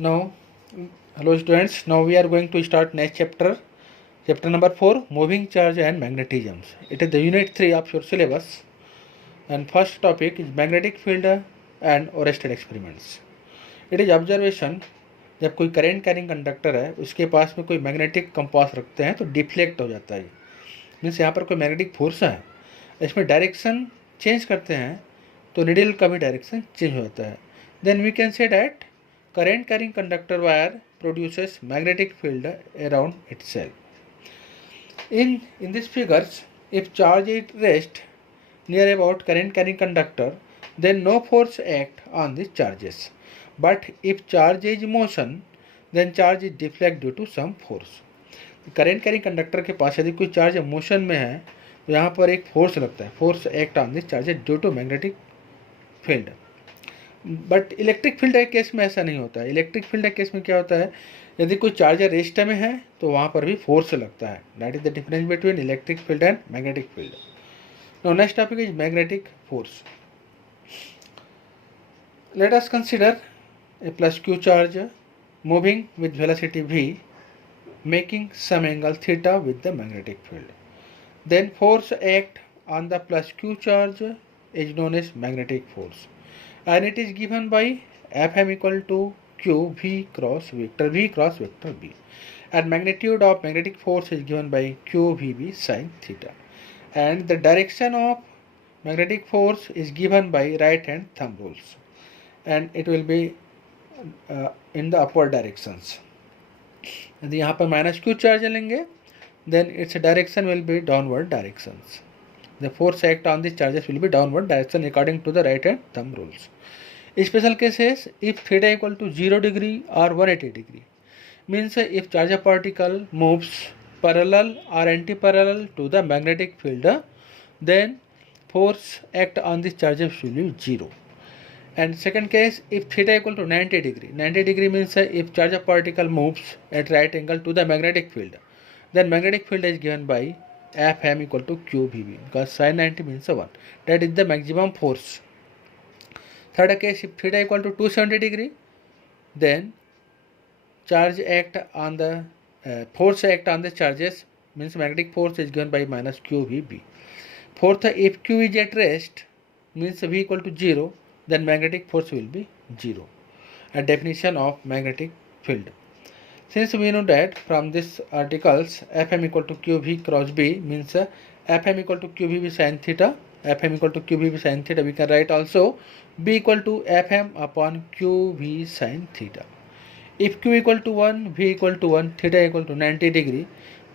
Now, hello students. Now we are going to start next chapter. Chapter number 4, Moving Charge and Magnetisms. It is the unit 3 of your syllabus. And first topic is magnetic field and Oersted experiments. It is observation. जब कोई current carrying conductor है उसके पास में कोई magnetic compass रखते हैं तो deflect हो जाता है. मीन्स यहाँ पर कोई मैग्नेटिक फोर्स है, इसमें डायरेक्शन चेंज करते हैं तो निडल का भी डायरेक्शन चेंज हो जाता है. Then we can say that current carrying conductor wire produces magnetic field around itself. In these figures, if charge is rest near about current carrying conductor, then no force act on these charges. But if charge is motion, then charge is deflect due to some force. Current carrying conductor के पास यदि कोई charge motion में है तो यहाँ पर एक force लगता है. Force act on this charge due to magnetic field. But electric field के केस में ऐसा नहीं होता है. इलेक्ट्रिक फील्ड के केस में क्या होता है, यदि कोई चार्जर रेस्ट में है तो वहाँ पर भी फोर्स लगता है. That is the difference between electric field and magnetic field. Now next topic is magnetic force. Let us consider a plus q charge moving with velocity v making some angle theta with the magnetic field. Then force act on the plus q charge is known as magnetic force, and it is given by Fm equal to q v cross vector b, and magnitude of magnetic force is given by q vb sin theta, and the direction of magnetic force is given by right hand thumb rules, and it will be in the upward directions. यदि यहाँ पर minus Q charge लेंगे then its direction will be downward directions. The force act on these charges will be downward direction according to the right hand thumb rules. Special cases, if theta equal to 0 degree or 180 degree, means if charge particle moves parallel or anti-parallel to the magnetic field, then force act on these charges will be 0. And second case, if theta equal to 90 degree. 90 degree means if charge of particle moves at right angle to the magnetic field, then magnetic field is given by Fm equal to qvb, because sin 90 means 1. That is the maximum force. Third case, if theta equal to 270 degree, then charge act on the force act on the charges, means magnetic force is given by minus qvb. Fourth, if q is at rest, means v equal to 0, then magnetic force will be 0. A definition of magnetic field. Since we know that from this articles Fm equal to qv cross b means Fm equal to qvb sin theta, Fm equal to qvb sin theta, we can write also b equal to Fm upon qv sin theta. If q equal to 1, v equal to 1, theta equal to 90 degree,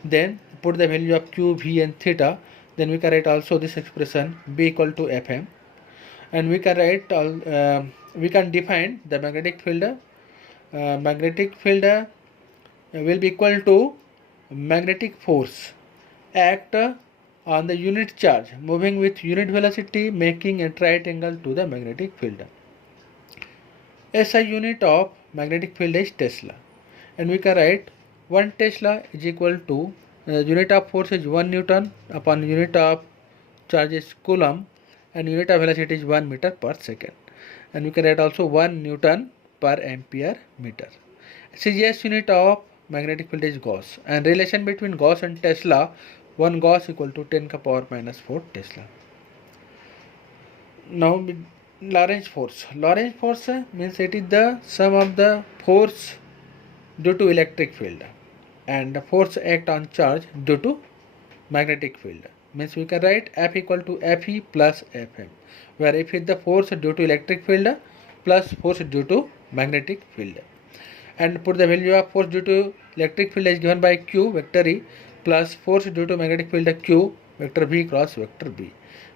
then put the value of q, v and theta, then we can write also this expression b equal to Fm. And we can write we can define the magnetic field. Magnetic field will be equal to magnetic force act on the unit charge moving with unit velocity making a right angle to the magnetic field. SI unit of magnetic field is Tesla, and we can write 1 Tesla is equal to unit of force is 1 Newton upon unit of charge is Coulomb, and unit of velocity is 1 meter per second, and we can write also 1 Newton per ampere meter. CGS unit of magnetic field is Gauss, and relation between Gauss and Tesla, 1 Gauss equal to 10 ka power minus 4 Tesla. Now Lorentz force. Lorentz force means it is the sum of the force due to electric field and the force act on charge due to magnetic field. Means we can write F equal to Fe plus Fm, where F is the force due to electric field plus force due to magnetic field. And put the value of force due to electric field is given by Q vector E plus force due to magnetic field Q vector V cross vector B.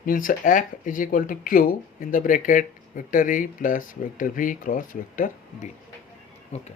Means F is equal to Q in the bracket vector E plus vector V cross vector B. Okay.